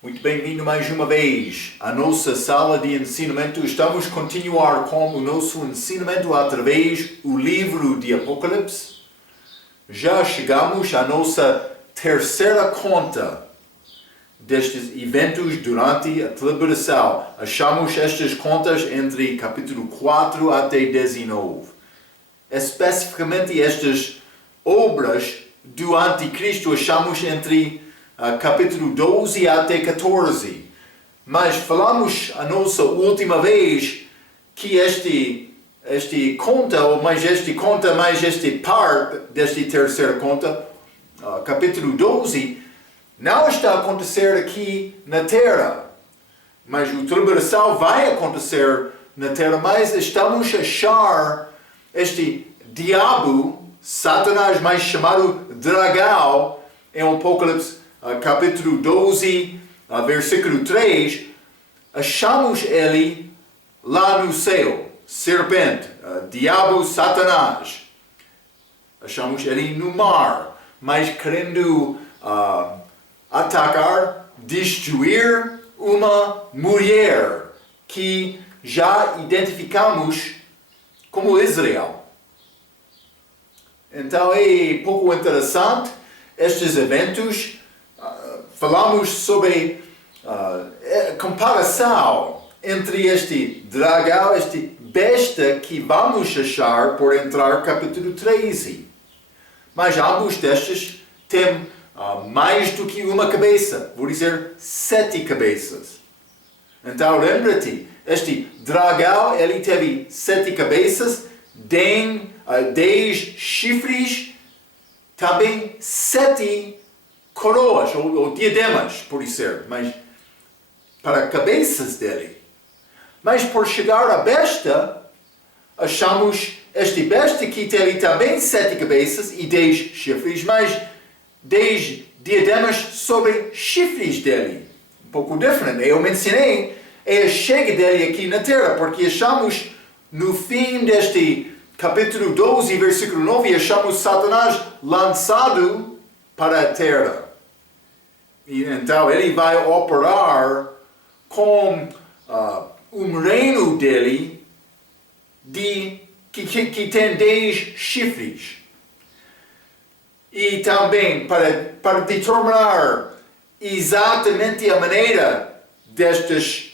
Muito bem-vindo mais uma vez à nossa sala de ensinamento. Estamos a continuar com o nosso ensinamento através do livro de Apocalipse. Já chegamos à nossa terceira conta destes eventos durante a deliberação. Achamos estas contas entre capítulo 4 até 19. Especificamente estas obras do Anticristo achamos entre capítulo 12 até 14. Mas falamos a nossa última vez que este parte desta terceira conta, capítulo 12, não está a acontecer aqui na Terra. Mas a tribulação vai acontecer na Terra, mas estamos a achar este diabo, Satanás, mais chamado dragão, em Apocalipse capítulo 12, versículo 3, achamos ele lá no céu, serpente, diabo, Satanás. Achamos ele no mar, mas querendo atacar, destruir uma mulher que já identificamos como Israel. Então é pouco interessante estes eventos. Falamos sobre comparação entre este dragão, este besta que vamos achar por entrar no capítulo 13. Mas ambos destes têm mais do que uma cabeça, vou dizer 7 cabeças. Então lembra-te, este dragão ele teve 7 cabeças, 10 chifres, também 7 coroas ou diademas, por dizer, mas para cabeças dele. Mas por chegar à besta, achamos este besta que teve também 7 cabeças e 10 chifres, mas 10 diademas sobre chifres dele. Um pouco diferente. Eu mencionei a chega dele aqui na Terra, porque achamos no fim deste capítulo 12, versículo 9, achamos Satanás lançado para a Terra. E então ele vai operar com um reino dele que tem 10 chifres. E também para determinar exatamente a maneira destas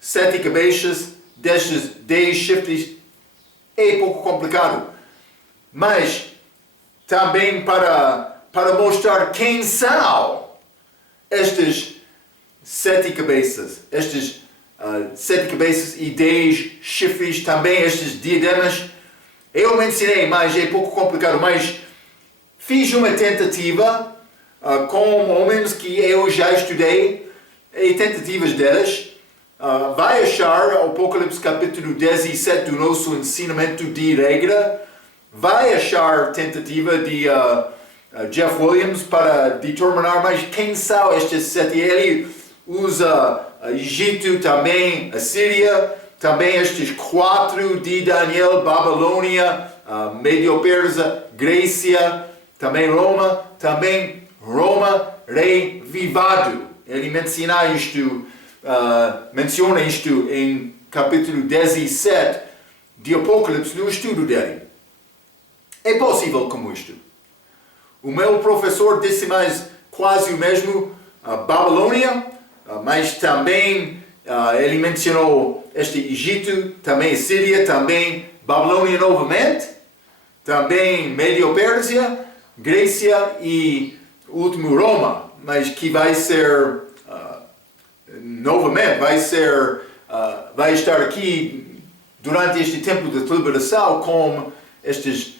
7 cabeças, destes 10 chifres, é pouco complicado. Mas também para mostrar quem são estas 7 cabeças, 7 cabeças e 10 chifres, também estes diademas. Eu mencionei, mas é pouco complicado, mas fiz uma tentativa com homens que eu já estudei, e tentativas delas. Vai achar o Apocalipse capítulo 17 do nosso ensinamento de regra. Vai achar tentativa de Jeff Williams para determinar mais quem são estes 7. Ele usa Egito, também a Síria, também estes 4 de Daniel, Babilônia, Médio-Persa, Grécia, também Roma, revivado. Ele menciona isto em capítulo 17 de Apocalipse no estudo dele. É possível como isto. O meu professor disse mais quase o mesmo, Babilônia, mas também ele mencionou este Egito, também Síria, também Babilônia novamente, também Médio-Persa, Grécia e último Roma, mas que vai ser novamente, vai estar aqui durante este tempo de deliberação com estes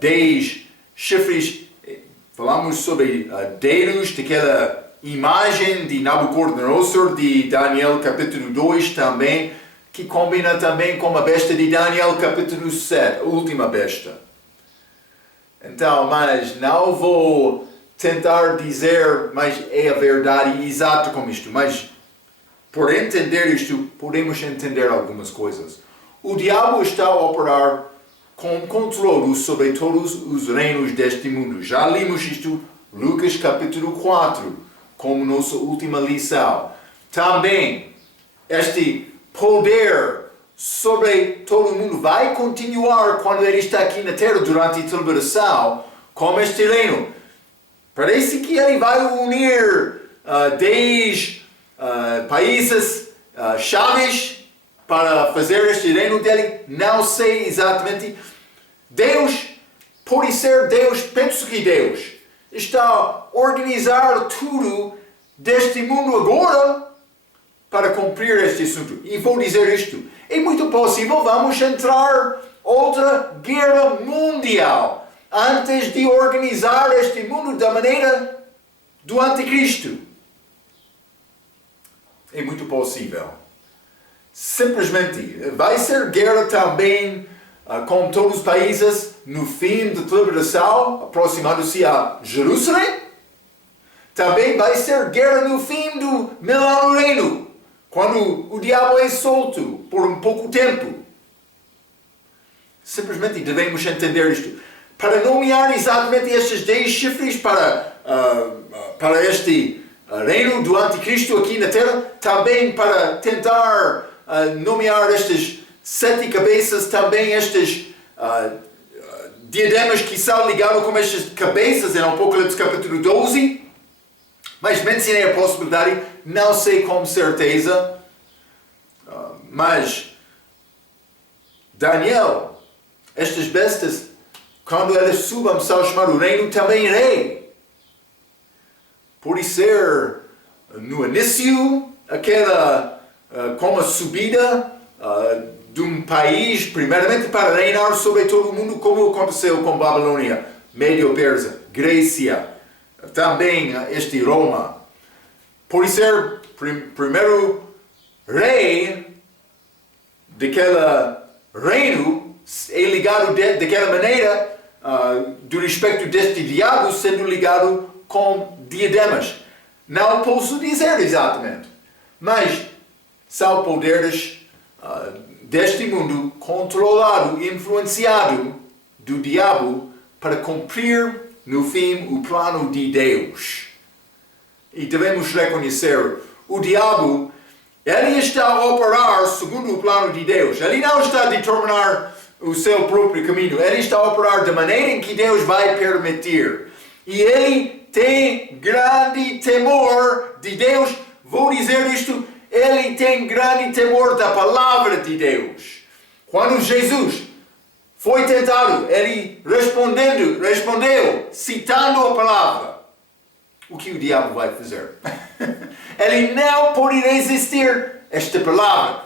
10 chifres. Falamos sobre dedos, daquela imagem de Nabucodonosor de Daniel capítulo 2 também, que combina também com a besta de Daniel capítulo 7, a última besta. Então, mas não vou tentar dizer, mas é a verdade exata com isto, mas por entender isto, podemos entender algumas coisas. O diabo está a operar com controle sobre todos os reinos deste mundo. Já lemos isto, Lucas capítulo 4, como nossa última lição. Também, este poder sobre todo mundo vai continuar quando ele está aqui na terra durante a tribulação, como este reino. Parece que ele vai unir 10 países chaves para fazer este reino dele. Não sei exatamente. Deus, pode ser Deus, penso que Deus está a organizar tudo deste mundo agora para cumprir este assunto. E vou dizer isto, é muito possível vamos entrar outra guerra mundial antes de organizar este mundo da maneira do anticristo. É muito possível. Simplesmente, vai ser guerra também com todos os países no fim da tribulação, aproximando-se a Jerusalém. Também vai ser guerra no fim do milênio reino, quando o diabo é solto por um pouco tempo. Simplesmente devemos entender isto. Para nomear exatamente estes 10 chifres para este reino do anticristo aqui na terra, também para tentar nomear estas 7 cabeças, também estes diademas que são ligados com estas cabeças em Apocalipse capítulo 12. Mas mencionei a possibilidade, não sei com certeza, mas Daniel, estas bestas, quando elas subam, são chamadas o reino também rei. Pode ser no início, aquela como a subida de um país, primeiramente para reinar sobre todo o mundo, como aconteceu com Babilônia, Médio-Persa, Grécia, também este Roma. Pode ser primeiro rei daquele reino, é ligado daquela maneira, do respeito deste diabo sendo ligado com diademas. Não posso dizer exatamente, mas são poderes deste mundo controlado, influenciado do diabo para cumprir no fim o plano de Deus. E devemos reconhecer, o diabo, ele está a operar segundo o plano de Deus. Ele não está a determinar o seu próprio caminho. Ele está a operar da maneira em que Deus vai permitir. E ele tem grande temor de Deus. Vou dizer isto, ele tem grande temor da palavra de Deus. Quando Jesus foi tentado, ele respondeu, citando a palavra. O que o diabo vai fazer? Ele não pode resistir esta palavra.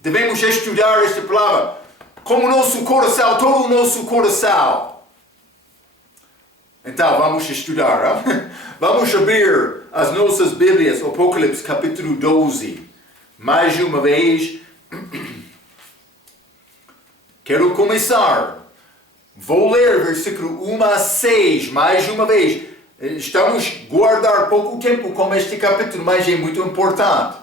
Devemos estudar esta palavra como nosso coração, todo o nosso coração. Então, vamos estudar. Vamos abrir as nossas Bíblias, Apocalipse capítulo 12. Mais uma vez, quero começar. Vou ler versículo 1 a 6, mais uma vez. Estamos a guardar pouco tempo com este capítulo, mas é muito importante.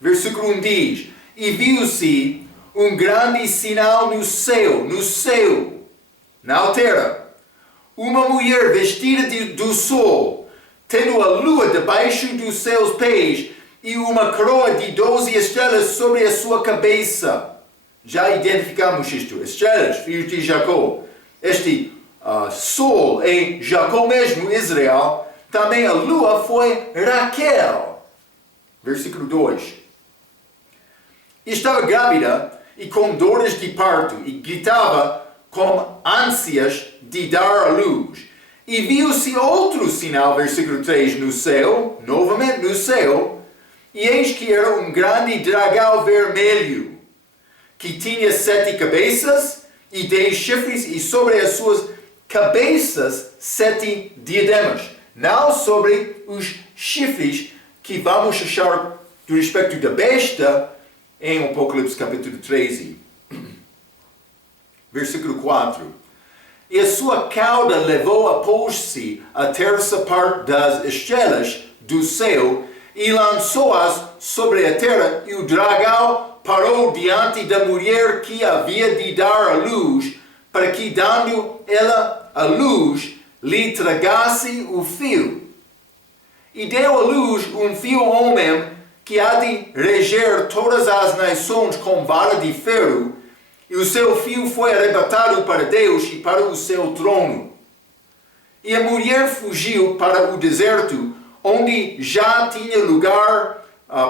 Versículo 1 diz: E viu-se um grande sinal no céu, na terra. Uma mulher vestida do sol, tendo a lua debaixo dos seus pés, e uma coroa de 12 estrelas sobre a sua cabeça. Já identificamos isto. Estrelas, filhos de Jacó. Este sol é Jacó mesmo, Israel. Também a lua foi Raquel. Versículo 2. Estava grávida e com dores de parto, e gritava com ânsias de dar à luz. E viu-se outro sinal, versículo 3, no céu, novamente no céu, e eis que era um grande dragão vermelho, que tinha 7 cabeças e 10 chifres, e sobre as suas cabeças 7 diademas. Não sobre os chifres que vamos achar do respeito da besta em Apocalipse capítulo 13. Versículo 4. E a sua cauda levou após si a terça parte das estrelas do céu e lançou-as sobre a terra, e o dragão parou diante da mulher que havia de dar à luz, para que, dando ela a luz, lhe tragasse o filho. e deu à luz filho homem que há de reger todas as nações com vara de ferro, e o seu filho foi arrebatado para Deus e para o seu trono. E a mulher fugiu para o deserto, onde já tinha lugar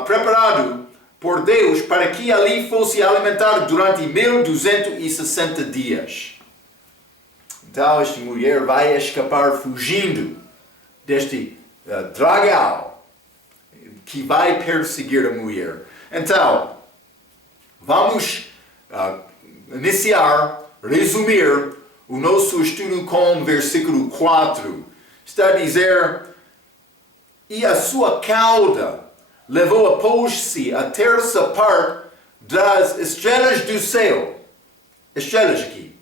preparado por Deus para que ali fosse alimentada durante 1260 dias. Então esta mulher vai escapar fugindo deste dragão que vai perseguir a mulher. Então, vamos resumir o nosso estudo com o versículo 4. Está a dizer: e a sua cauda levou após si a terça parte das estrelas do céu. Estrelas aqui,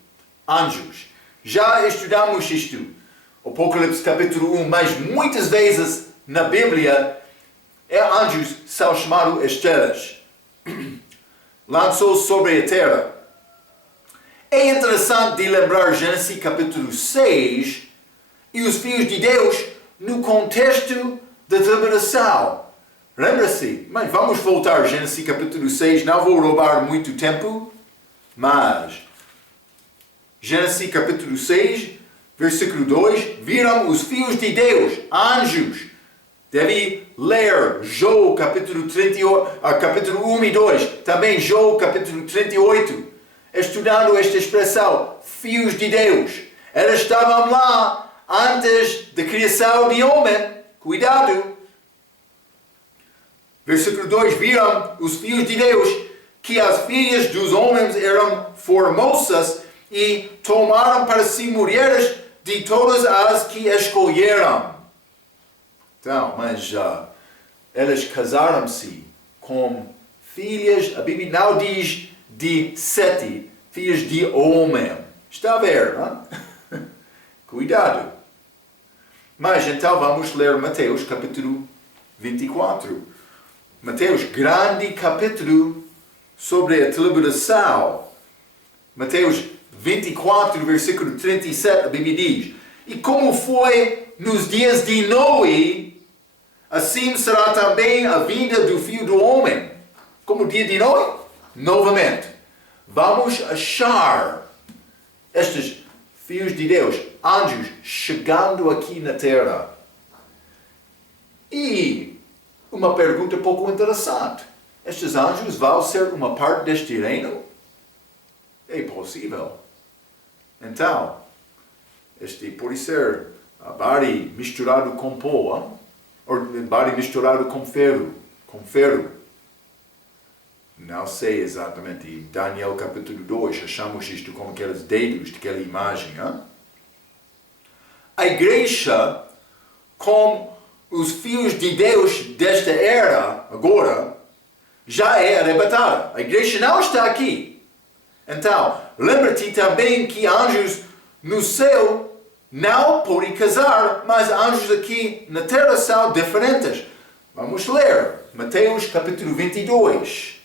anjos. Já estudamos isto, Apocalipse capítulo 1, mas muitas vezes na Bíblia, anjos são chamados estrelas. Lançou sobre a terra. É interessante de lembrar Gênesis capítulo 6 e os filhos de Deus no contexto da tribulação. Lembra-se? Mas vamos voltar a Gênesis capítulo 6, não vou roubar muito tempo, mas Gênesis capítulo 6, versículo 2, viram os filhos de Deus, anjos. Deve ler Job capítulo 38, capítulo 1 e 2, também Job capítulo 38, estudando esta expressão, filhos de Deus. Eles estavam lá antes da criação de homem. Cuidado. Versículo 2, viram os filhos de Deus que as filhas dos homens eram formosas e tomaram para si mulheres de todas as que escolheram. Então, mas elas casaram-se com filhas, a Bíblia não diz de Sete, filhas de homem. Está a ver, não? Cuidado. Mas então vamos ler Mateus capítulo 24. Mateus, grande capítulo sobre a tribulação. Mateus 24, versículo 37, a Bíblia diz: e como foi nos dias de Noé, assim será também a vinda do Filho do Homem. Como o dia de Noé? Novamente, vamos achar estes filhos de Deus, anjos, chegando aqui na terra. E uma pergunta pouco interessante: estes anjos vão ser uma parte deste reino? É possível. Então, este pode ser barro misturado com pó, ou barro misturado com ferro. Não sei exatamente. Em Daniel capítulo 2, achamos isto com aqueles dedos daquela imagem. Hein? A igreja, com os filhos de Deus desta era, agora, já é arrebatada. A igreja não está aqui. Então, lembra-te também que anjos no céu não podem casar, mas anjos aqui na terra são diferentes. Vamos ler Mateus capítulo 22.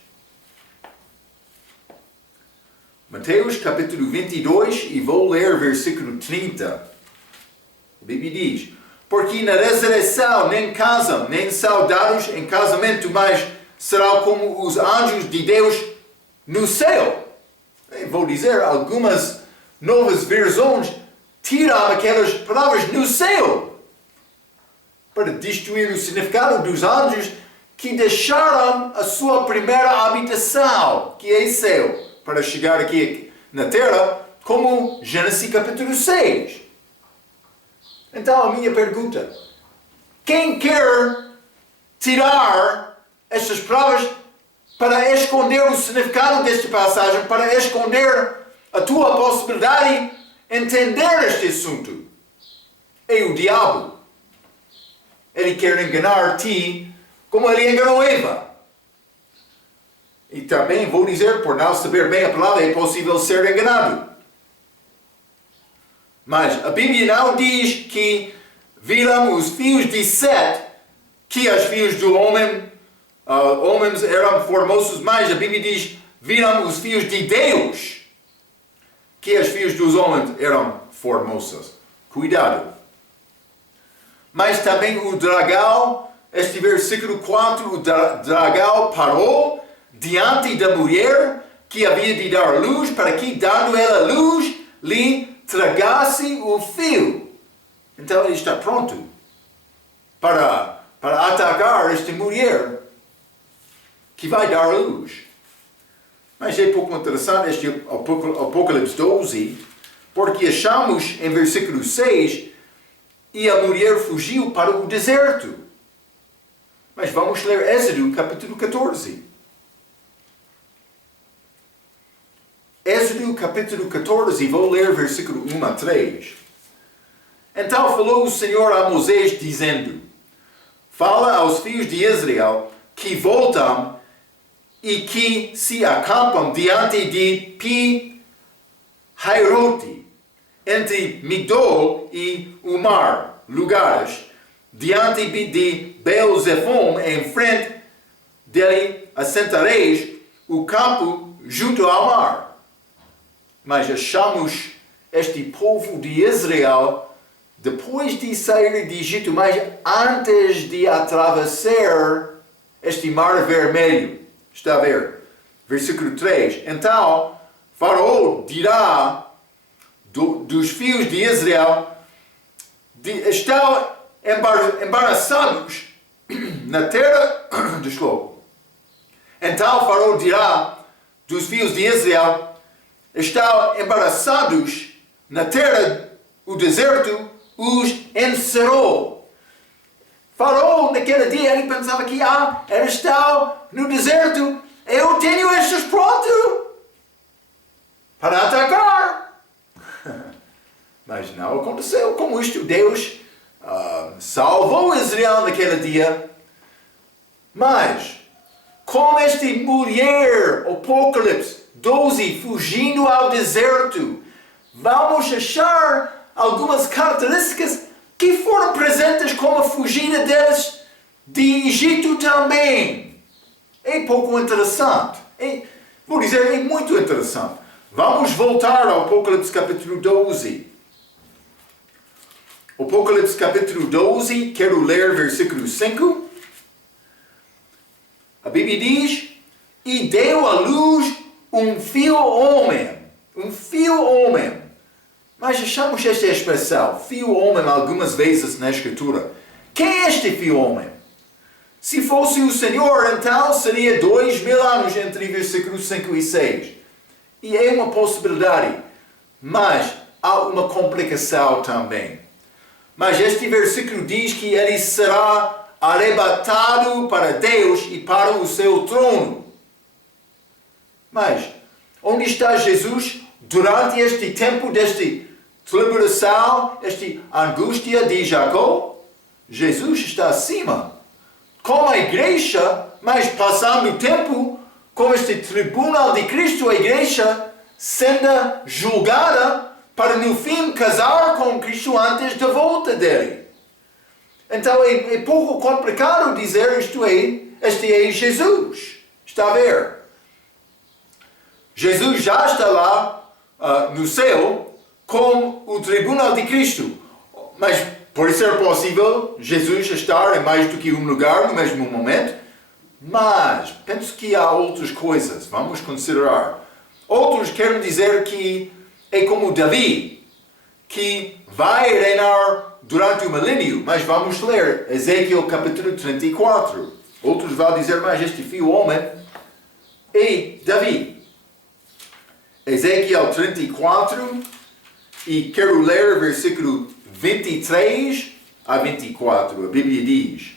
Mateus capítulo 22 e vou ler versículo 30. A Bíblia diz: porque na ressurreição nem casam, nem são dados em casamento, mas serão como os anjos de Deus no céu. Vou dizer, algumas novas versões tiram aquelas palavras no céu para destruir o significado dos anjos que deixaram a sua primeira habitação, que é o céu, para chegar aqui na terra, como Gênesis capítulo 6. Então a minha pergunta: quem quer tirar estas palavras para esconder o significado desta passagem, para esconder a tua possibilidade de entender este assunto? É o diabo. Ele quer enganar-te como ele enganou Eva. E também vou dizer, por não saber bem a palavra, é possível ser enganado. Mas a Bíblia não diz que viram os filhos de Sete, que os filhos do homem, homens eram formosos, mas a Bíblia diz, viram os filhos de Deus, que os filhos dos homens eram formosos. Cuidado. Mas também o dragão, este versículo 4, o dragão parou diante da mulher que havia de dar luz, para que, dando ela luz, lhe tragasse o fio. Então ele está pronto para atacar esta mulher que vai dar luz. Mas é pouco interessante este Apocalipse 12, porque achamos em versículo 6, e a mulher fugiu para o deserto. Mas vamos ler Êxodo capítulo 14. Êxodo capítulo 14, vou ler versículo 1 a 3. Então falou o Senhor a Moisés, dizendo: fala aos filhos de Israel que voltam e que se acampam diante de Pi-Hairote, entre Migdol e o mar, lugares, diante de Baal-Zephon, em frente dele assentareis o campo junto ao mar. Mas achamos este povo de Israel, depois de sair de Egito, mas antes de atravessar este mar vermelho. Está a ver? Versículo 3. Então, Faraó dirá dos filhos de Israel, estão embaraçados na terra. Desculpa. Então, Faraó dirá dos filhos de Israel, estão embaraçados na terra, o deserto os encerrou. Faraó, naquele dia, ele pensava que eles estão no deserto, eu tenho estes prontos para atacar. Mas não aconteceu como isto. Deus salvou Israel naquele dia. Mas, com esta mulher, Apocalipse 12, fugindo ao deserto, vamos achar algumas características que foram presentes como a fugida deles de Egito também. É pouco interessante. Vou dizer, é muito interessante. Vamos voltar ao Apocalipse capítulo 12. Apocalipse capítulo 12, quero ler versículo 5. A Bíblia diz: e deu à luz um filho-homem. Um filho-homem. Mas achamos esta expressão, filho-homem, algumas vezes na Escritura. Quem é este filho-homem? Se fosse o Senhor, então seria 2000 anos entre versículos 5 e 6. E é uma possibilidade. Mas há uma complicação também. Mas este versículo diz que ele será arrebatado para Deus e para o seu trono. Mas onde está Jesus durante este tempo desta tribulação, esta angústia de Jacó? Jesus está acima. Com a igreja, mas passando o tempo, com este tribunal de Cristo, a igreja sendo julgada para no fim casar com Cristo antes da volta dele. Então é pouco complicado dizer este é Jesus. Está a ver? Jesus já está lá no céu com o tribunal de Cristo. Mas pode ser possível Jesus estar em mais do que um lugar no mesmo momento. Mas penso que há outras coisas. Vamos considerar. Outros querem dizer que é como Davi, que vai reinar durante o milênio. Mas vamos ler Ezequiel capítulo 34. Outros vão dizer, mas este filho-homem é Davi. Ezequiel 34, e quero ler versículo 23 a 24. A Bíblia diz: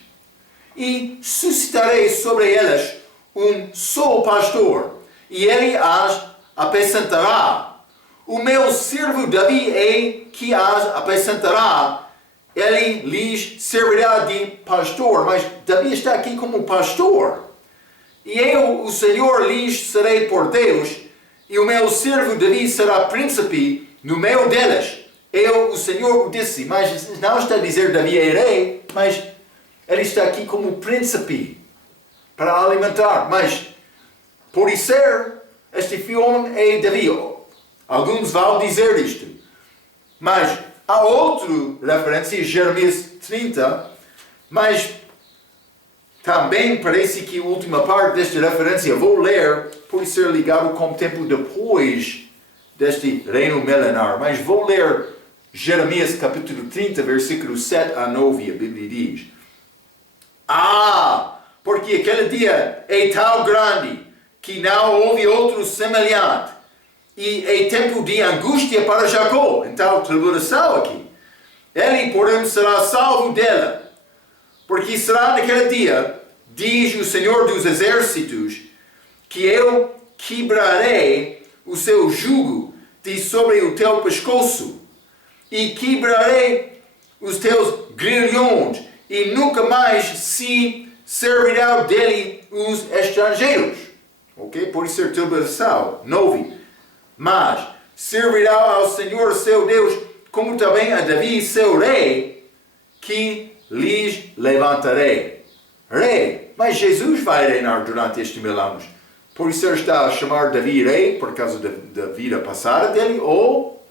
e suscitarei sobre elas um só pastor, e ele as apacentará. O meu servo Davi é que as apacentará. Ele lhes servirá de pastor. Mas Davi está aqui como pastor. E eu, o Senhor, lhes serei por Deus, e o meu servo Davi será príncipe no meio delas. Eu, o Senhor, o disse. Mas não está a dizer Davi é rei, mas ele está aqui como príncipe para alimentar. Mas, por ser, este filho é Davi. Alguns vão dizer isto. Mas Há outra referência, Jeremias 30, mas também parece que a última parte desta referência, vou ler, pode ser ligado com o tempo depois deste reino milenar, mas vou ler Jeremias capítulo 30, versículos 7 a 9, a Bíblia diz: porque aquele dia é tão grande que não houve outro semelhante, e é tempo de angústia para Jacó. Então, tribulação aqui. Ele, porém, será salvo dela, porque será naquele dia, diz o Senhor dos Exércitos, que eu quebrarei o seu jugo de sobre o teu pescoço, e quebrarei os teus grilhões, e nunca mais se servirão dele os estrangeiros. Ok? Pode ser tribulação. 9. Mas servirá ao Senhor seu Deus, como também a Davi seu rei, que lhes levantarei. Rei. Mas Jesus vai reinar durante estes 1000 anos. Por isso ele está a chamar Davi rei, por causa da vida passada dele, ou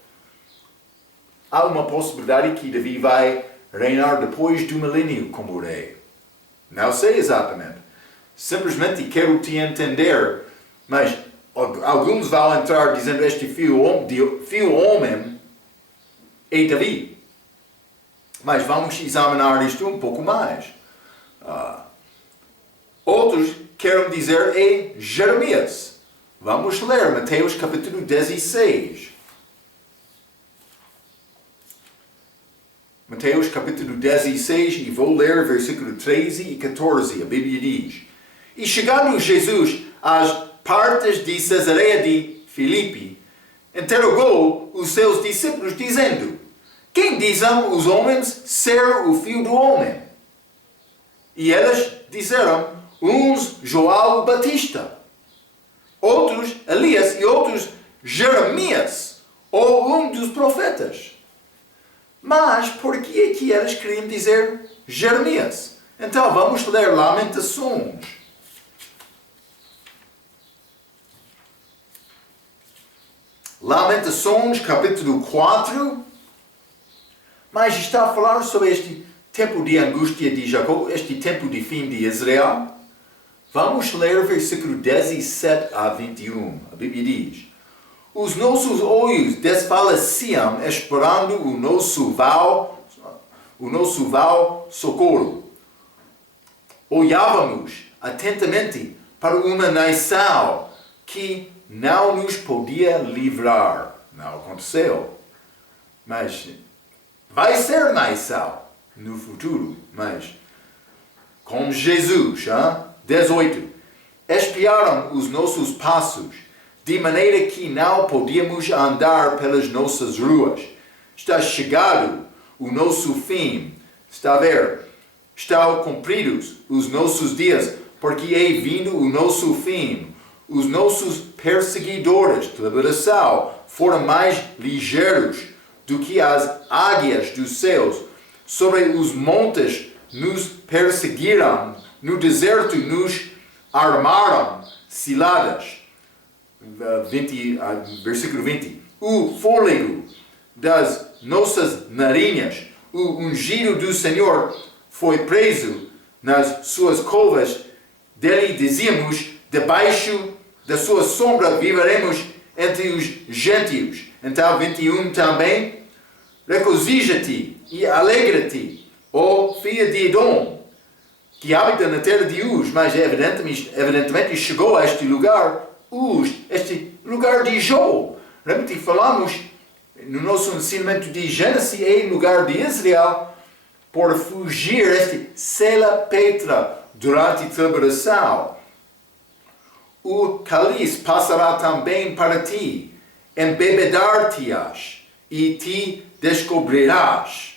há uma possibilidade que Davi vai reinar depois do milênio como rei. Não sei exatamente. Simplesmente quero te entender, mas alguns vão entrar dizendo este filho homem é Davi. Mas vamos examinar isto um pouco mais. Outros querem dizer é Jeremias. Vamos ler Mateus capítulo 16. Mateus capítulo 16, e vou ler versículo 13 e 14. A Bíblia diz: E chegando Jesus às partes de Cesareia de Filipe, interrogou os seus discípulos, dizendo: Quem dizem os homens ser o Filho do Homem? E eles disseram: uns João Batista, outros Elias e outros Jeremias, ou um dos profetas. Mas por que é que eles queriam dizer Jeremias? Então vamos ler Lamentações. Lamentações capítulo 4. Mas está a falar sobre este tempo de angústia de Jacó, este tempo de fim de Israel. Vamos ler versículo 17 a 21. A Bíblia diz: Os nossos olhos desfaleciam esperando o nosso val socorro. Olhávamos atentamente para uma nação que não nos podia livrar. Não aconteceu. Mas vai ser nação no futuro. Mas com Jesus, 18. Espiaram os nossos passos, de maneira que não podíamos andar pelas nossas ruas. Está chegado o nosso fim. Está a ver? Estão cumpridos os nossos dias, porque é vindo o nosso fim. Os nossos perseguidores, tribulação, foram mais ligeiros do que as águias dos céus. Sobre os montes nos perseguiram, no deserto nos armaram ciladas. Versículo 20. O fôlego das nossas narinas, o ungido do Senhor, foi preso nas suas covas. Dele dizíamos: debaixo da sua sombra viveremos entre os gentios. Então 21 também: regozija-te e alegra-te, ó filha de Edom, que habita na terra de Uz. Mas evidentemente chegou a este lugar, Uz, este lugar de Jó. Realmente falamos no nosso ensinamento de Gênesis, é lugar de Israel, por fugir este Sela Petra durante a tribulação. O cálice passará também para ti, embebedar-te-ás e te descobrirás.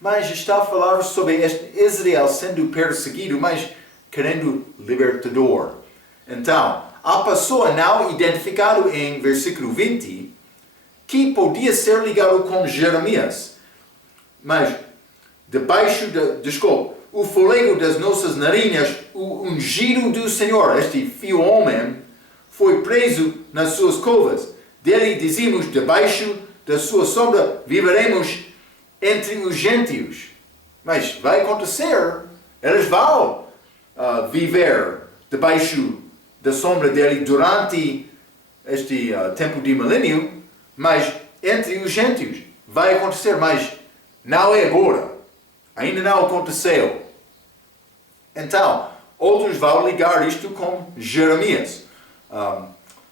Mas está a falar sobre este Israel sendo perseguido, mas querendo libertador. Então, a pessoa não identificada em versículo 20, que podia ser ligado com Jeremias. Mas, o fôlego das nossas narinas, o ungido do Senhor, este filho homem, foi preso nas suas covas. Dele dizíamos: debaixo da sua sombra viveremos entre os gentios. Mas vai acontecer, eles vão viver debaixo da sombra dele durante este tempo de milênio, mas entre os gentios vai acontecer, mas não é agora. Ainda não aconteceu. Então, outros vão ligar isto com Jeremias.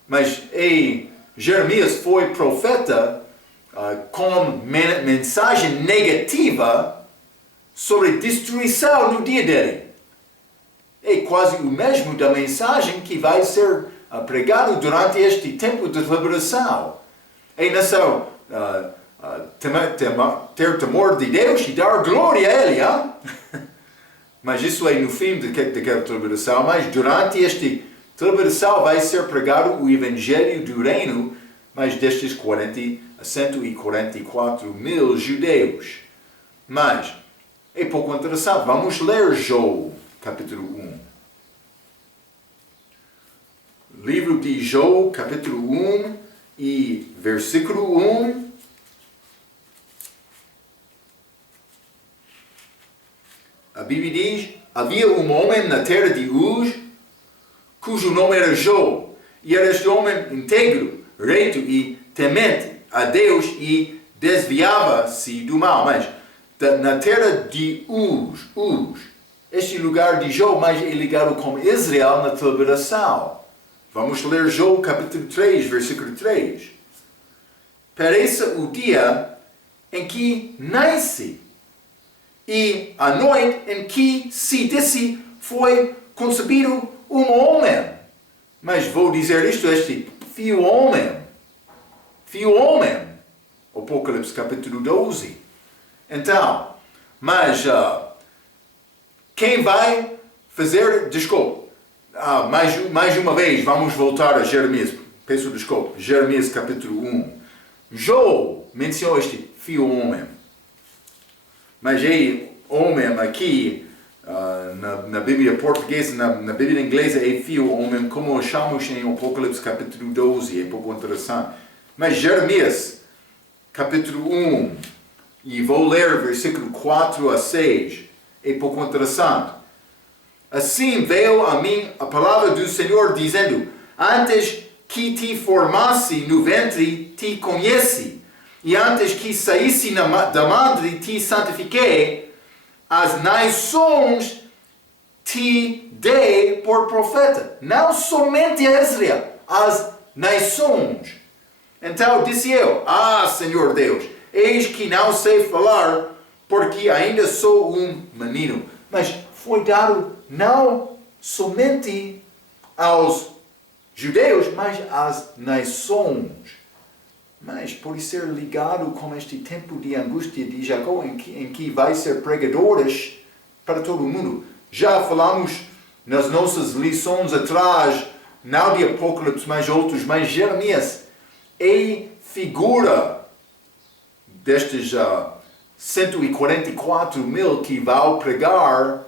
Mas Jeremias foi profeta com mensagem negativa sobre destruição no dia dele. É quase o mesmo da mensagem que vai ser pregado durante este tempo de liberação. É nação ter temor de Deus e dar glória a Ele. Hein? Mas isso é no fim daquela liberação. Mas durante esta liberação vai ser pregado o Evangelho do Reino, mas destes 144 mil judeus. Mas é pouco interessante. Vamos ler Joel, capítulo 1. Livro de Joel, capítulo 1 e versículo 1. A Bíblia diz: havia um homem na terra de Uz, cujo nome era Joel, e era este homem íntegro, reto e temente a Deus e desviava-se do mal. Mas na terra de Uz, este lugar de Joel, mas é ligado com Israel na liberação. Vamos ler Joel capítulo 3, versículo 3. Pareça o dia em que nasce, e a noite em que se disse foi concebido um homem. Mas vou dizer isto, este filho homem. Apocalipse capítulo 12. Então, mas quem vai fazer, desculpa, mais uma vez, vamos voltar a Jeremias. Peço desculpa, Jeremias capítulo 1. Joel mencionou este filho homem. Mas é homem aqui, na Bíblia portuguesa, na Bíblia inglesa é filho homem, como achamos em Apocalipse capítulo 12, é pouco interessante. Mas Jeremias capítulo 1, e vou ler versículo 4 a 6, é pouco interessante. Assim veio a mim a palavra do Senhor, dizendo: antes que te formasse no ventre, te conheci, e antes que saísse da madre, te santifiquei. As nações te dei por profeta. Não somente a Israel, as nações. Então disse eu: Senhor Deus, eis que não sei falar, porque ainda sou um menino. Mas foi dado não somente aos judeus, mas às nações. Mas por ser ligado com este tempo de angústia de Jacó, em que vai ser pregadores para todo o mundo. Já falamos nas nossas lições atrás, não de Apocalipse, mas outros, mas Jeremias é figura destes 144 mil que vão pregar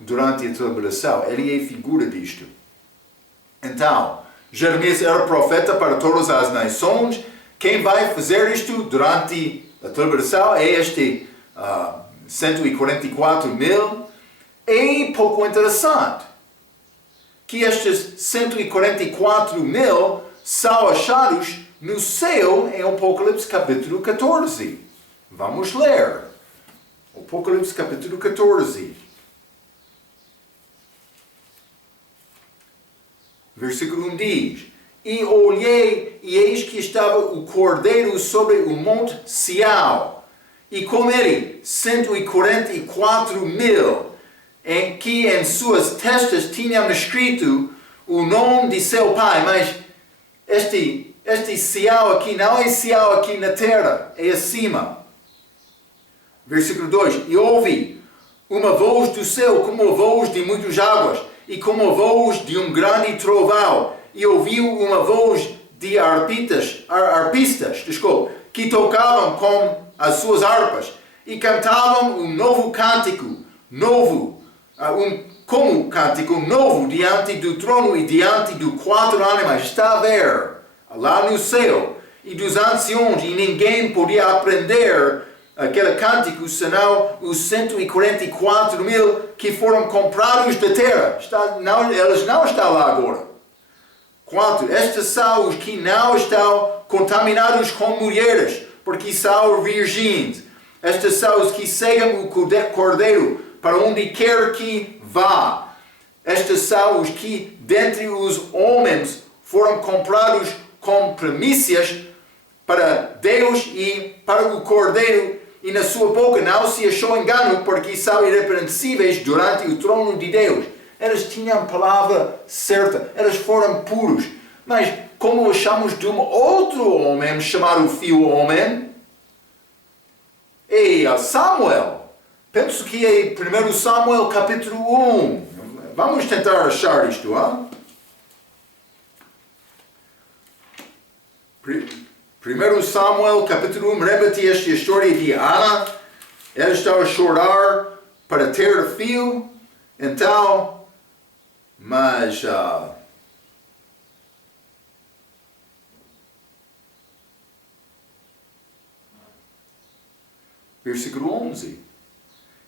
durante a liberação. Ele é figura disto. Então, Jeremias era profeta para todas as nações. Quem vai fazer isto durante a liberação é este 144 mil. É pouco interessante que estes 144 mil são achados no céu em Apocalipse capítulo 14. Vamos ler. Apocalipse capítulo 14. Versículo 1 diz: e olhei, e eis que estava o Cordeiro sobre o monte Sião, e com ele 144 mil, em que em suas testas tinham escrito o nome de seu pai. Mas este Sião aqui não é Sião aqui na terra, é acima. Versículo 2: e ouvi uma voz do céu como a voz de muitas águas, e como a voz de um grande trovão. E ouviu uma voz de arpistas, que tocavam com as suas harpas e cantavam um novo cântico, como cântico novo diante do trono e diante dos 4 animais. Está a ver lá no céu, e dos anciões, e ninguém podia aprender aquele cântico, senão os 144 mil que foram comprados da terra. Eles não estão lá agora. 4. Estes são os que não estão contaminados com mulheres, porque são virgens. Estes são os que seguem o Cordeiro para onde quer que vá. Estes são os que, dentre os homens, foram comprados com primícias para Deus e para o Cordeiro, e na sua boca não se achou engano, porque são irrepreensíveis durante o trono de Deus. Eles tinham a palavra certa, eles foram puros. Mas como achamos de um outro homem chamado Filho-Homem? E Samuel. Penso que é 1 Samuel capítulo 1. Vamos tentar achar isto, hein? 1 Samuel capítulo 1, lembra-te esta história de Ana? Ela estava a chorar para ter filho, então, mas versículo 11.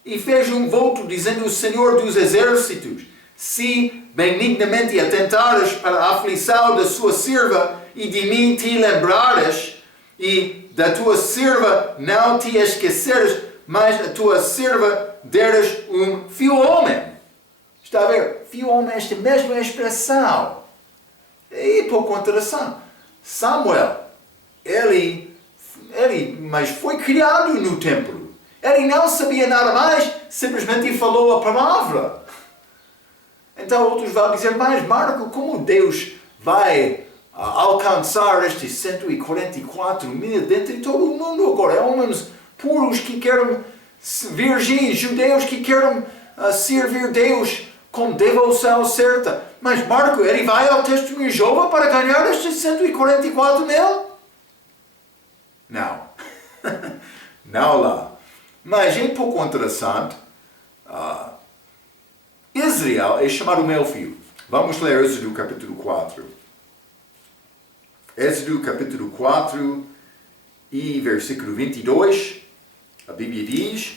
E fez um voto dizendo: o Senhor dos Exércitos, se benignamente atentares para a aflição da sua serva, e de mim te lembrares, e da tua serva não te esqueceres, mas a tua serva deres um filho-homem. Está a ver? Filho-homem, esta mesma expressão. E pouco interessante. Samuel, mas foi criado no templo. Ele não sabia nada mais, simplesmente falou a palavra. Então outros vão dizer: mas Marco, como Deus vai alcançar estes 144 mil dentre todo o mundo agora? Homens puros que querem, virgens, judeus que querem servir Deus com devoção certa. Mas Marco, ele vai ao testemunho de Jeová para ganhar estes 144 mil? Não. Não lá. Mas é pouco interessante. Israel é chamado meu filho. Vamos ler Êxodo capítulo 4. Êxodo capítulo 4 e versículo 22. A Bíblia diz: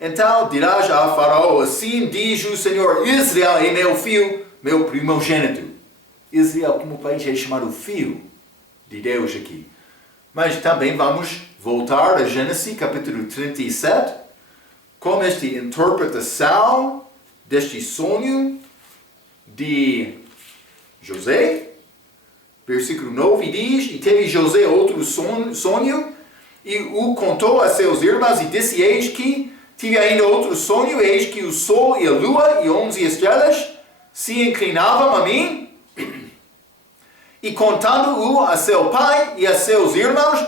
então dirás a Faraó: assim diz o Senhor, Israel é meu filho, meu primogênito. Israel como país é chamado filho de Deus aqui. Mas também vamos voltar a Gênesis capítulo 37, com esta interpretação deste sonho de José. Versículo 9 diz: e teve José outro sonho, e o contou a seus irmãos, e disse: eis que tive ainda outro sonho, eis que o sol e a lua e 11 estrelas se inclinavam a mim. E contando-o a seu pai e a seus irmãos,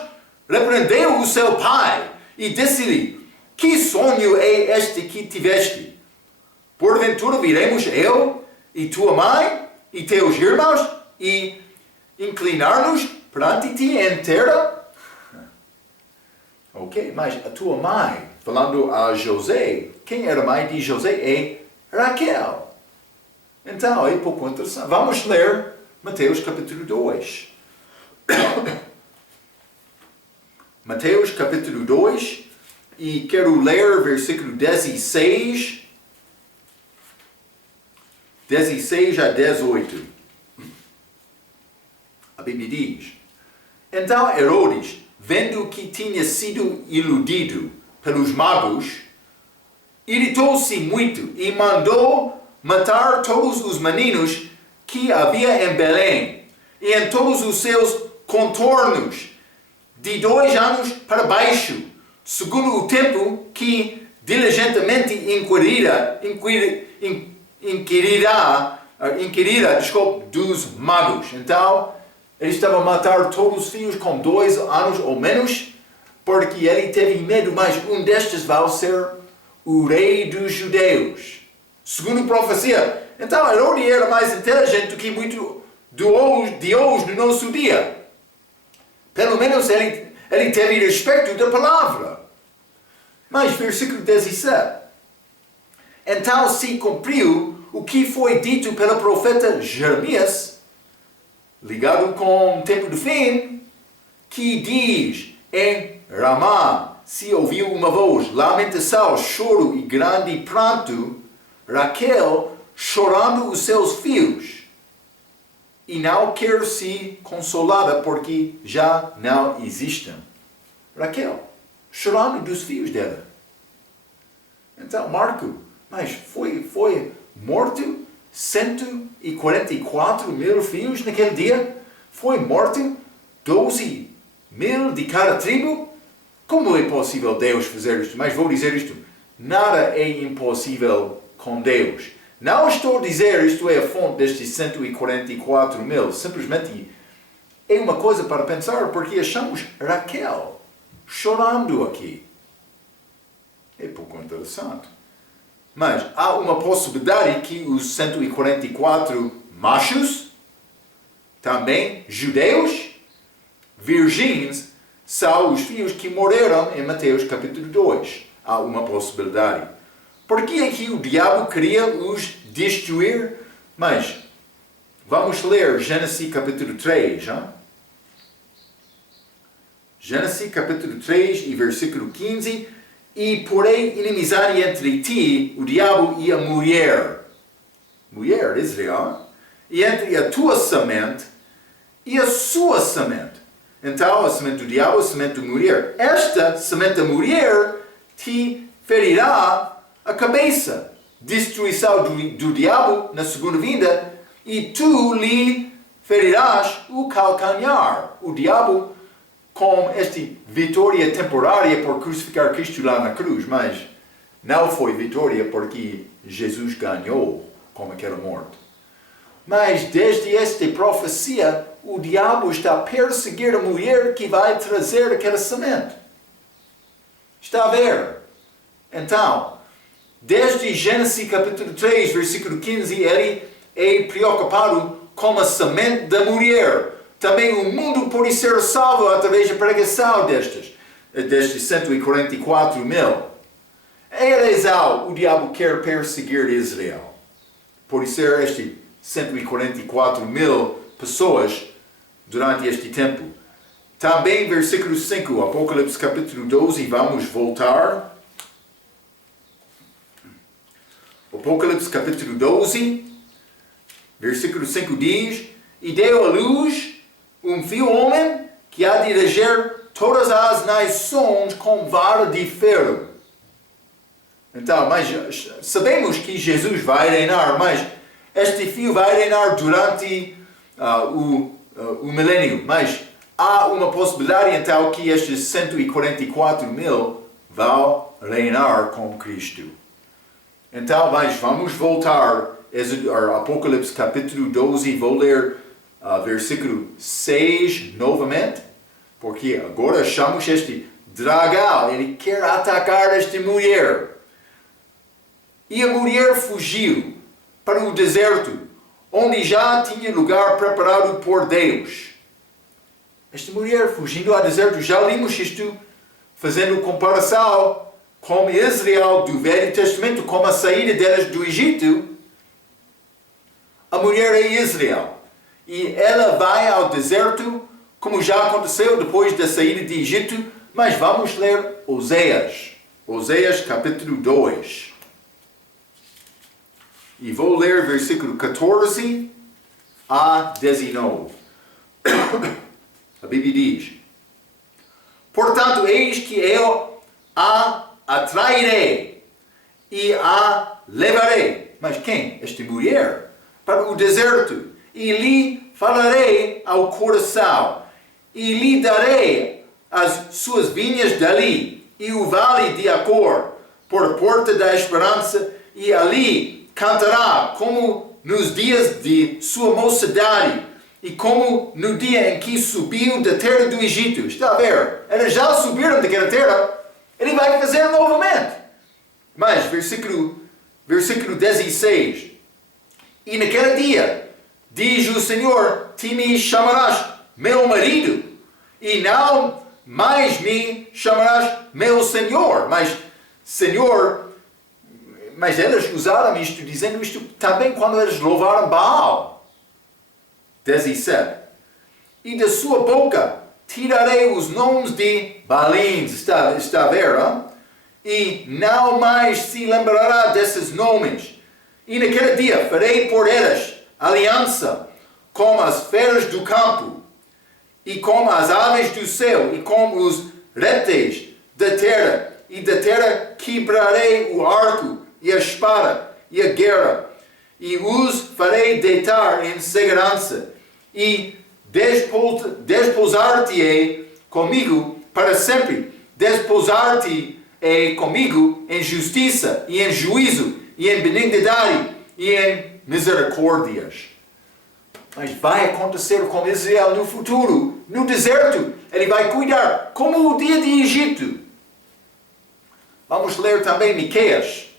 repreendeu o seu pai e disse-lhe: que sonho é este que tiveste? Porventura viremos eu e tua mãe e teus irmãos e inclinar-nos perante ti em terra? Ok, mas a tua mãe, falando a José, quem era a mãe de José? É Raquel. Então é pouco interessante. Vamos ler Mateus capítulo 2. Mateus capítulo 2, e quero ler versículo 16 a 18. A Bíblia diz: então Herodes, vendo que tinha sido iludido pelos magos, irritou-se muito e mandou matar todos os meninos que havia em Belém e em todos os seus contornos, de 2 anos para baixo, segundo o tempo que diligentemente inquirirá dos magos. Então, ele estava a matar todos os filhos com 2 anos ou menos, porque ele teve medo, mas um destes vai ser o rei dos judeus. Segundo profecia. Então, Herodes era mais inteligente do que muito de hoje no nosso dia. Pelo menos ele teve respeito da palavra. Mas, versículo 17. Então se cumpriu o que foi dito pelo profeta Jeremias, ligado com o tempo do fim, que diz: em Ramá se ouviu uma voz, lamentação, choro e grande pranto, Raquel chorando os seus filhos. E não quer se consolada porque já não existem. Raquel, chorando dos filhos dela. Então, Marco, mas foi morto 144 mil filhos naquele dia? Foi morto 12 mil de cada tribo? Como é possível Deus fazer isto? Mas vou dizer isto, nada é impossível com Deus. Não estou a dizer isto é a fonte destes 144 mil, simplesmente é uma coisa para pensar, porque achamos Raquel chorando aqui. É pouco interessante. Mas há uma possibilidade que os 144 machos, também judeus, virgens, são os filhos que morreram em Mateus capítulo 2. Há uma possibilidade. Por que é que o diabo queria os destruir? Mas vamos ler Gênesis capítulo 3. Hein? Gênesis capítulo 3 e versículo 15. E porém inimizade entre ti, o diabo e a mulher, Israel, e entre a tua semente e a sua semente. Então, a semente do diabo, a semente da mulher. Esta semente da mulher te ferirá a cabeça. Destruição do diabo na segunda vinda, e tu lhe ferirás o calcanhar. O diabo com esta vitória temporária por crucificar Cristo lá na cruz, mas não foi vitória porque Jesus ganhou com aquela morte. Mas desde esta profecia, o diabo está a perseguir a mulher que vai trazer aquela semente. Está a ver? Então, desde Gênesis capítulo 3, versículo 15, ele é preocupado com a semente da mulher. Também o mundo pode ser salvo através da pregação destes 144 mil. Em razão, o diabo quer perseguir Israel. Pode ser este 144 mil pessoas durante este tempo. Também versículo 5, Apocalipse capítulo 12, vamos voltar. Apocalipse capítulo 12, versículo 5 diz: E deu à luz um filho homem que há de reger todas as nações com vara de ferro. Então, mas sabemos que Jesus vai reinar, mas este filho vai reinar durante o milênio. Mas há uma possibilidade então que estes 144 mil vão reinar com Cristo. Então, mas vamos voltar a Apocalipse capítulo 12, vou ler versículo 6 novamente, porque agora achamos este dragão, ele quer atacar esta mulher. E a mulher fugiu para o deserto, onde já tinha lugar preparado por Deus. Esta mulher fugindo ao deserto, já lemos isto, fazendo comparação com Israel do Velho Testamento, com a saída delas do Egito. A mulher é Israel. E ela vai ao deserto, como já aconteceu depois da saída de Egito, mas vamos ler Oséias. Oséias capítulo 2. E vou ler versículo 14 a 19. A Bíblia diz: Portanto, eis que eu a atrairei e a levarei. Mas quem? Esta mulher. Para o deserto. E lhe falarei ao coração. E lhe darei as suas vinhas dali. E o vale de Acor, por porta da esperança. E ali cantará como nos dias de sua mocidade. E como no dia em que subiu da terra do Egito. Está a ver? Eles já subiram daquela terra. Ele vai fazer novamente. Mas, versículo 16. E naquele dia, diz o Senhor, te me chamarás meu marido. E não mais me chamarás meu Senhor. Mas, Senhor, mas eles usaram isto, dizendo isto também quando eles louvaram Baal. 17. E da sua boca tirarei os nomes de Baalins, está a ver, hein? E não mais se lembrará desses nomes. E naquele dia farei por elas aliança com as feras do campo, e com as aves do céu, e com os répteis da terra, e da terra quebrarei o arco, e a espada, e a guerra, e os farei deitar em segurança, e desposar-te-ei comigo para sempre, desposar-te-ei comigo em justiça, e em juízo, e em benignidade, e em misericórdias. Mas vai acontecer com Israel no futuro, no deserto. Ele vai cuidar, como o dia de Egito. Vamos ler também Miqueias.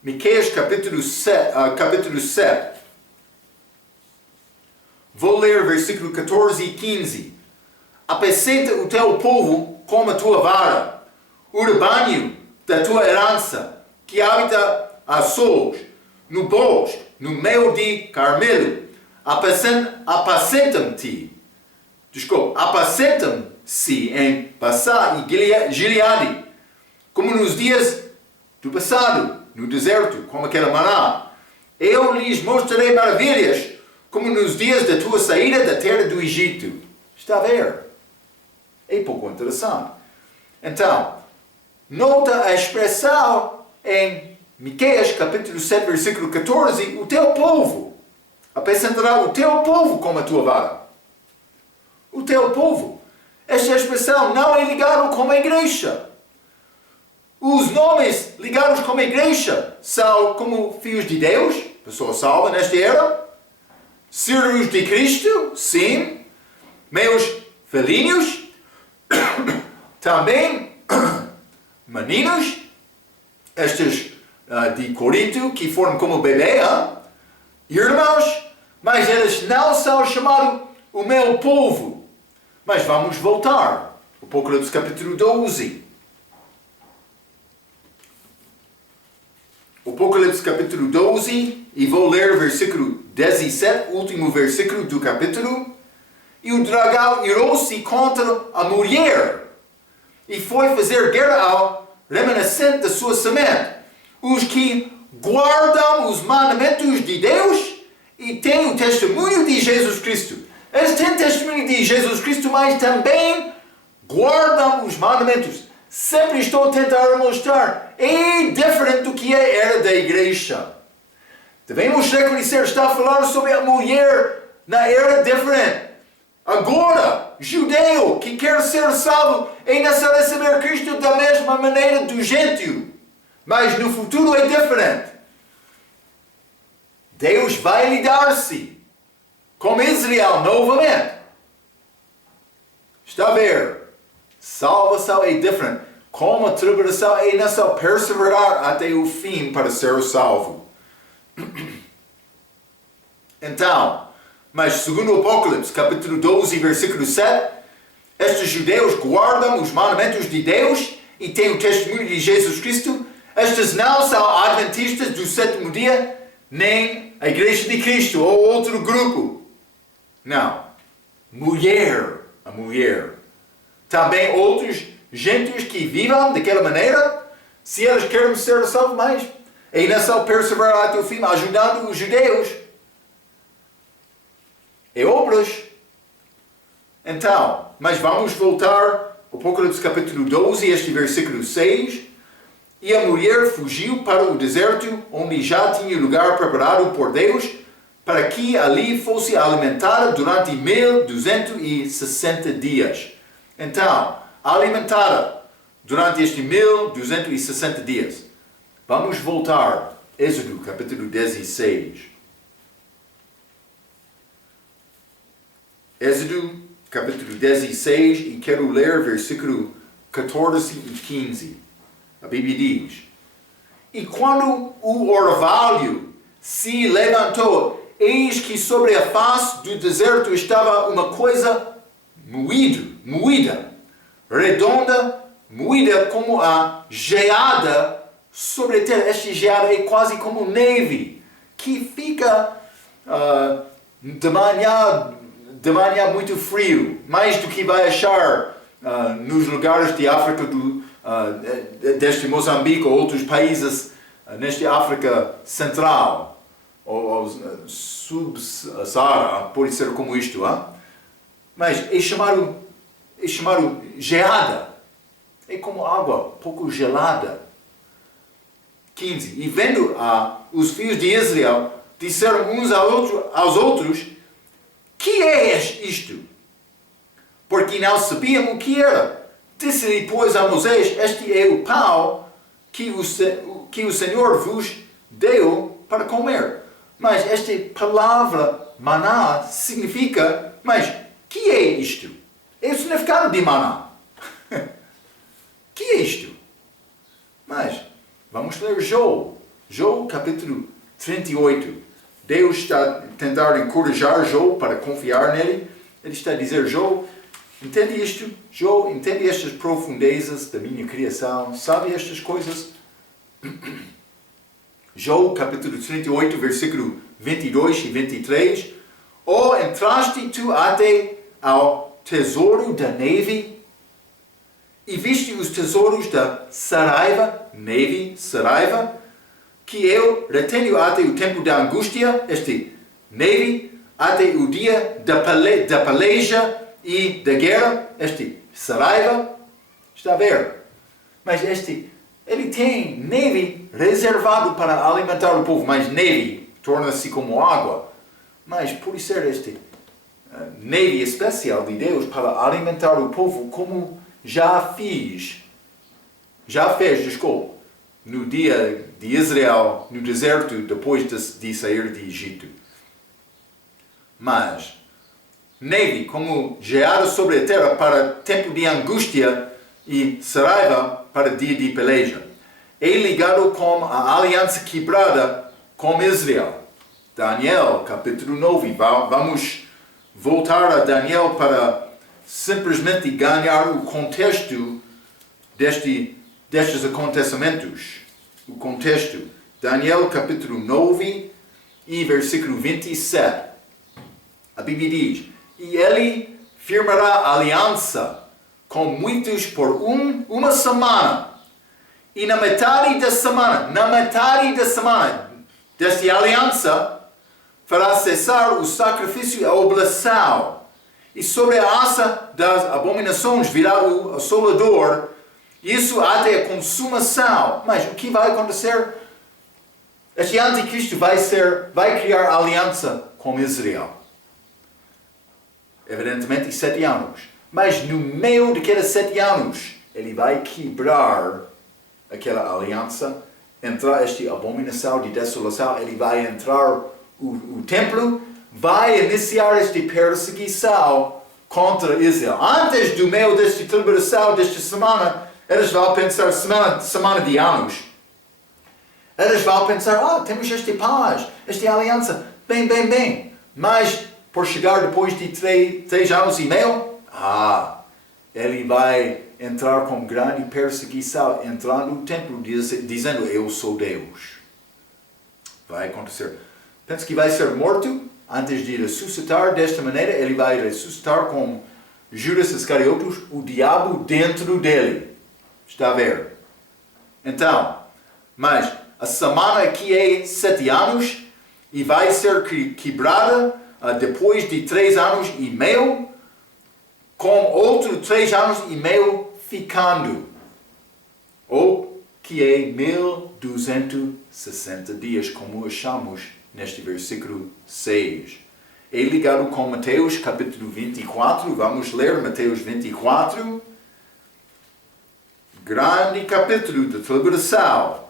Miqueias capítulo 7. Vou ler versículo 14 e 15. Apacenta o teu povo com a tua vara, o rebanho da tua herança, que habita a sols, no bosque, no meio de Carmelo. Apacenta-me-se em Bassá e Gileade, como nos dias do passado, no deserto, como aquela maná. Eu lhes mostrarei maravilhas, como nos dias da tua saída da terra do Egito. Está a ver? É pouco interessante. Então, nota a expressão em Miqueias capítulo 7, versículo 14, o teu povo. Apacentará o teu povo com a tua vara. O teu povo. Esta expressão não é ligada com a igreja. Os nomes ligados com a igreja são como filhos de Deus, pessoas salvas nesta era, servos de Cristo, sim, meus filhinhos, também meninos, estes de Corinto, que foram como bebê, irmãos, mas eles não são chamados o meu povo. Mas vamos voltar. Apocalipse capítulo 12. Apocalipse capítulo 12, e vou ler versículo 17, último versículo do capítulo. E o dragão irou-se contra a mulher, e foi fazer guerra ao remanescente da sua semente, os que guardam os mandamentos de Deus e têm o testemunho de Jesus Cristo. Eles têm testemunho de Jesus Cristo, mas também guardam os mandamentos. Sempre estou a tentar mostrar, é diferente do que era da igreja. Devemos reconhecer, está a falar sobre a mulher na era diferente. Agora, judeu que quer ser salvo é necessário receber Cristo da mesma maneira do gentio. Mas no futuro é diferente. Deus vai lidar-se com Israel novamente. Está a ver? Salvação é diferente. Como a tribulação é necessário perseverar até o fim para ser salvo. Então, mas segundo o Apocalipse, capítulo 12, versículo 7, estes judeus guardam os mandamentos de Deus e têm o testemunho de Jesus Cristo. Estes não são adventistas do sétimo dia, nem a Igreja de Cristo ou outro grupo. Não. A mulher. Também outros gentios que vivam daquela maneira, se eles querem ser salvos mais, é necessário perseverar até o fim, ajudando os judeus. É obras. Então, mas vamos voltar ao Apocalipse capítulo 12, este versículo 6. E a mulher fugiu para o deserto, onde já tinha lugar preparado por Deus, para que ali fosse alimentada durante 1260 dias. Então, alimentada durante estes 1260 dias. Vamos voltar. Êxodo, capítulo 16. Êxodo, capítulo 16, e quero ler versículo 14 e 15. A Bíblia diz: E quando o orvalho se levantou, eis que sobre a face do deserto estava uma coisa moída, redonda, moída como a geada sobre a terra. Esta geada é quase como neve, que fica de manhã de manhã muito frio, mais do que vai achar nos lugares de África, deste Moçambique ou outros países nesta África Central, ou Sub-Saara, pode ser como isto, mas é chamado geada, é como água pouco gelada. 15. E vendo os filhos de Israel, disseram uns aos outros, que é isto? Porque não sabiam o que era. Disse-lhe, pois, a Moisés, este é o pão que o Senhor vos deu para comer. Mas esta palavra maná significa, mas que é isto? É o significado de maná. Que é isto? Mas vamos ler Jó capítulo 38. Deus está a tentar encorajar Jó para confiar nele. Ele está a dizer, Jó, entende isto? Jó, entende estas profundezas da minha criação? Sabe estas coisas? Jó capítulo 38, versículo 22 e 23. Entraste tu até ao tesouro da neve e viste os tesouros da saraiva, que eu retenho até o tempo da angústia, neve, até o dia da peleja e da guerra, saraiva, está a ver? Mas ele tem neve reservado para alimentar o povo, mas neve torna-se como água. Mas pode ser neve especial de Deus para alimentar o povo, como já fez, no dia de Israel, no deserto, depois de sair de Egito. Mas neve como geada sobre a terra para tempo de angústia e saraiva para dia de peleja. É ligado com a aliança quebrada com Israel. Daniel, capítulo 9. Vamos voltar a Daniel para simplesmente ganhar o contexto destes acontecimentos. O contexto. Daniel, capítulo 9 e versículo 27. A Bíblia diz, e ele firmará aliança com muitos por uma semana. E na metade da semana desta aliança, fará cessar o sacrifício e a oblação. E sobre a asa das abominações virá o assolador, isso até a consumação. Mas o que vai acontecer? Este anticristo vai criar aliança com Israel. Evidentemente 7 anos. Mas no meio daqueles 7 anos, ele vai quebrar aquela aliança, entrar esta abominação de desolação, ele vai entrar o templo, vai iniciar esta perseguição contra Israel. Antes do meio desta tribulação, desta semana, eles vão pensar, semana de anos, eles vão pensar, temos esta paz, esta aliança, bem. Mas, por chegar depois de 3 anos e meio, ele vai entrar com grande perseguição, entrar no templo, dizendo, eu sou Deus. Vai acontecer. Pensa que vai ser morto antes de ressuscitar desta maneira. Ele vai ressuscitar com Judas Iscariotes, o diabo dentro dele. Está a ver? Então, mas a semana aqui é 7 anos e vai ser quebrada depois de 3 anos e meio, com outros 3 anos e meio ficando. Ou que é 1260 dias, como achamos neste versículo 6. É ligado com Mateus capítulo 24. Vamos ler Mateus 24. Grande capítulo da tribulação.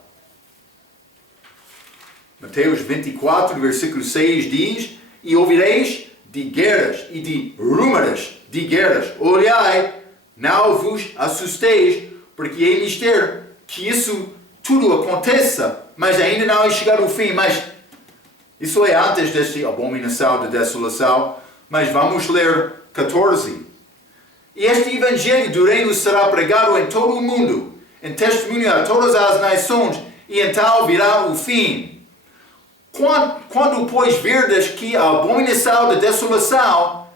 Mateus 24, versículo 6 diz, e ouvireis de guerras e de rumores de guerras. Olhai, não vos assusteis, porque é mistério que isso tudo aconteça, mas ainda não é chegado o fim. Mas isso é antes desta abominação da desolação. Mas vamos ler 14. E este evangelho do reino será pregado em todo o mundo, em testemunho a todas as nações, e então virá o fim. Quando pois verdes que a abominação da desolação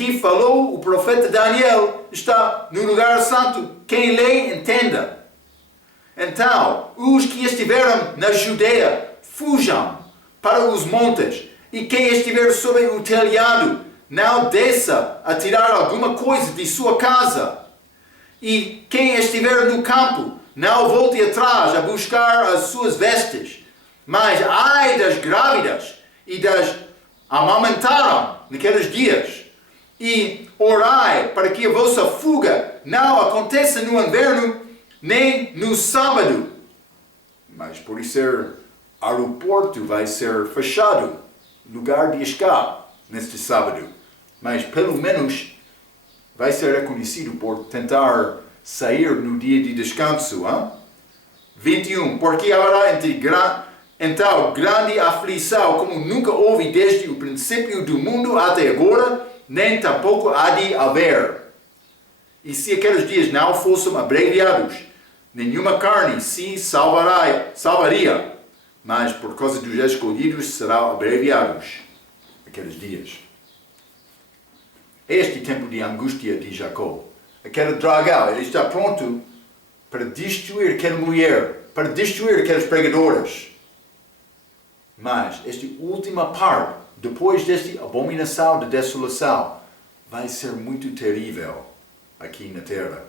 que falou o profeta Daniel está no lugar santo. Quem lê, entenda. Então, os que estiveram na Judeia, fujam para os montes. E quem estiver sobre o telhado, não desça a tirar alguma coisa de sua casa. E quem estiver no campo, não volte atrás a buscar as suas vestes. Mas ai das grávidas e das amamentaram naqueles dias. E orai para que a vossa fuga não aconteça no inverno, nem no sábado. Mas por ser aeroporto vai ser fechado, lugar de escape neste sábado. Mas pelo menos vai ser reconhecido por tentar sair no dia de descanso. 21. Porque haverá então grande aflição como nunca houve desde o princípio do mundo até agora, nem tampouco há de haver. E se aqueles dias não fossem abreviados, nenhuma carne se salvaria, mas por causa dos escolhidos serão abreviados aqueles dias. Este tempo de angústia de Jacó, aquele dragão, ele está pronto para destruir aquela mulher, para destruir aqueles pregadores. Mas esta última parte, depois desta abominação de desolação, vai ser muito terrível aqui na terra.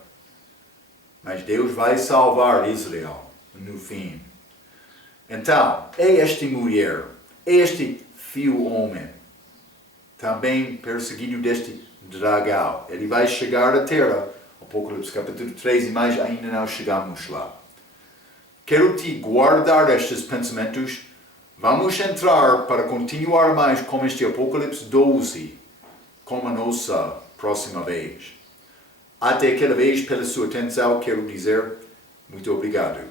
Mas Deus vai salvar Israel no fim. Então, é esta mulher, este fio homem, também perseguido deste dragão. Ele vai chegar à terra, Apocalipse capítulo 13, mas ainda não chegamos lá. Quero te guardar estes pensamentos. Vamos entrar para continuar mais com este Apocalipse 12, como a nossa próxima vez. Até aquela vez, pela sua atenção, quero dizer muito obrigado.